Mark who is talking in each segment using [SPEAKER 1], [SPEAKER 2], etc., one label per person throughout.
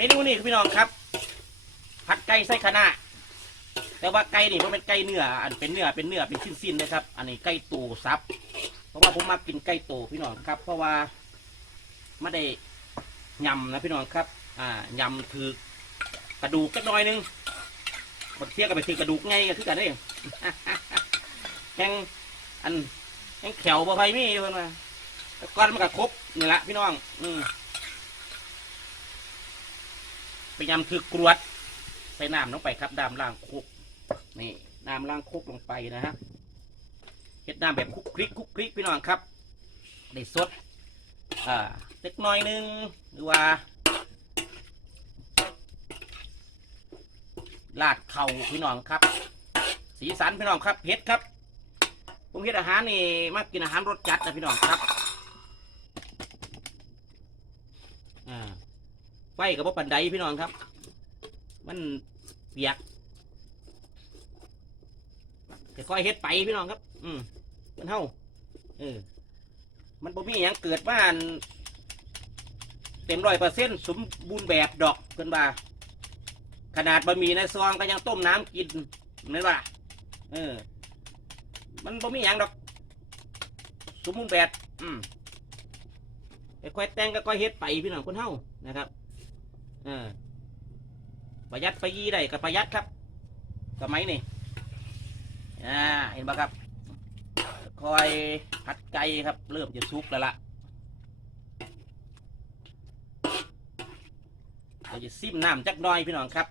[SPEAKER 1] เมนูนี้พี่น้องครับ ผัดไก่ไส้คะน้าแต่ว่าไก่นี่มันเป็นไก่เนื้อ อันเป็นเนื้อเป็นเนื้อเป็นชิ้นๆนะครับ อันนี้ไก่ตูซับ เพราะว่าผมมากินไก่โตพี่น้องครับ เพราะว่าไม่ได้ยำนะพี่น้องครับ อ่ายำคือกระดูกก็น้อยนึงบดเทียกับไปถือกระดูกไงก็คือกันเด้แห้งอันแห้งแขวบ่ไฟมีเพิ่นมาก้อนมันก็ครบนี่แหละพี่น้อง อืม ไปยำคือกรวดใส่น้ำลงไปครับดามล่างคุกนี่น้ำล่างคุกลงไปนะฮะเฮ็ดน้ำแบบคลุกคลิกคุกคลิกพี่น้องครับได้สดอ่าเล็กน้อยหนึงหรือว่าลาดเข่าพี่น้องครับ สีสันพี่น้องครับเฮ็ดครับผมเฮ็ดอาหารนี่มากินอาหารรสจัดนะพี่น้องครับอ่า ไฟกับว่าปันไดพี่น้องครับ มันเปียกค่อยเฮ็ดไปพี่น้องครับ อืมมันเท่าเออมันบ่มีหยังเกิดว่านเต็มร้อยเปอร์เซ็นต์สมบูรณ์แบบดอกเพิ่นว่า ขนาดบะหมี่ในซองก็ยังต้มน้ำกินนั่นว่าเออ มันบ่มีหยังดอก สมบูรณ์แบบ อืมค่อยแต่งก็ค่อยเฮ็ดไปพี่น้องคนเฮานะครับ ออประหยัดไปยี่ได้ก็ประหยัดครับสมัยนี้อ่าเห็นปะครับ คอยผัดไก่ครับ เริ่มจะสุกแล้วล่ะเราจะซิมน้ำจักหน้อยพี่น้องครับ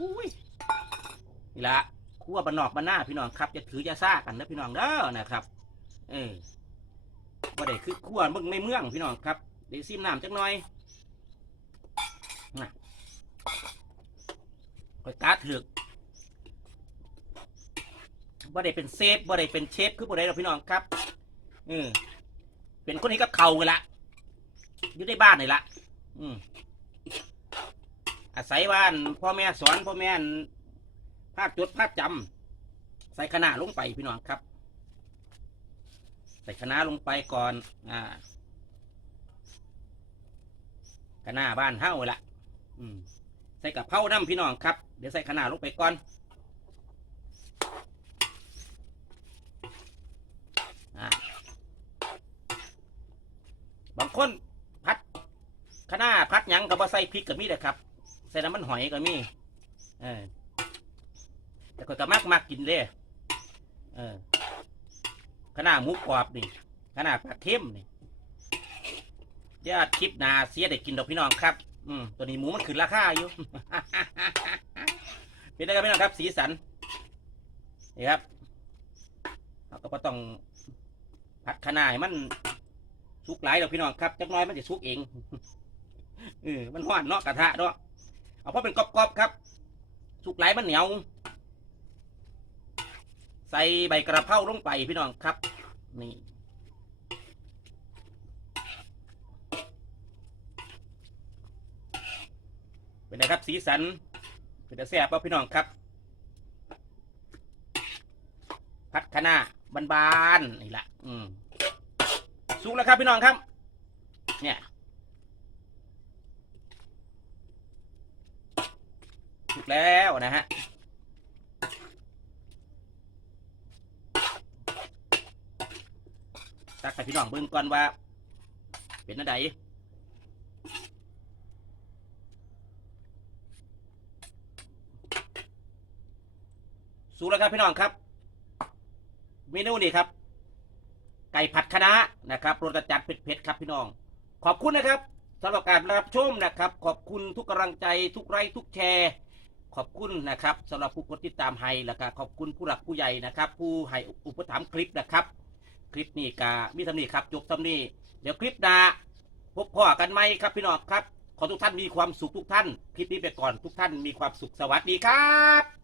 [SPEAKER 1] อุ้ยนี่ละคั่วบานอกบานหน้าพี่น้องครับ จะถือจะซ่ากันนะพี่น้องเด้อนะครับ เออว่าได้คือคั่วเมืองในเมืองพี่น้องครับ เดี๋ยวซิมน้ำจักหน้อยนะคอยกาถือกบ่ได้เป็นเซฟบ่ได้เป็นเชฟคือบ่ได้หรอพี่น้องครับเออเป็นคนนี้กับเขากันละอยู่ในบ้านนี่ละอืมอาศัยบ้านพ่อแม่สอนพ่อแม่ภาคจดภาคจำใส่คณะลงไปพี่น้องครับ ใส่คณะลงไปก่อน อ่า คณะบ้านเฮ้าละอืมใส่กับเผาน้ำพี่น้องครับ เดี๋ยวใส่คณะลงไปก่อนอบางคนพัดคะน้าพัดหยังกับว่าใส่พริกก็มีนะครับ ใส่น้ำมันหอยก็มี เออ แต่ก็ก็มากมากกินเลยเออคะน้าหมูกรอบนี่คะน้าปลาเค็มนี่ เดี๋ยวคลิปนาเสียได้กินดอกพี่น้องครับ อืมตัวนี้หมูมันขึ้นราคาอยู่ เป็นไงครับพี่น้องครับสีสันนี่ครับเราก็ต้องผัดขนาให้มันสุกหลายดอกพี่น้องครับจักน้อยมันจะสุกเองเออมันห้อนเนาะกระทะเนาะเอาเพราะเป็นกรอบๆครับสุกหลายมันเหนียว ใส่ใบกระเพราลงไปพี่น้องครับ นี่ เป็นไงครับสีสันเป็นตาแซ่บป่ะพี่น้องครับ พัดคะน้าบานๆนี่แหละอืมสุกแล้วครับพี่น้องครับ เนี่ยสุกแล้วนะฮะตักให้พี่น้องเบิ่งก่อนว่า เป็นอะไร สุกแล้วครับพี่น้องครับ เมนูนี้ครับ ไก่ผัดคะน้านะครับรสกระจัดเผ็ดๆครับพี่น้อง ขอบคุณนะครับสำหรับการรับชมนะครับ ขอบคุณทุกกำลังใจทุกไลค์ทุกแชร์ขอบคุณนะครับสำหรับผู้กดติดตามให้แล้วก็ขอบคุณผู้หลักผู้ใหญ่นะครับ ผู้ให้อุปถัมภ์คลิปนะครับ คลิปนี้กามีทำนี้ครับจบทำนี้เดี๋ยวคลิปหน้าพบพ่อกันไหมครับพี่น้องครับ ขอทุกท่านมีความสุขทุกท่าน คลิปนี้ไปก่อนทุกท่านมีความสุขสวัสดีครับ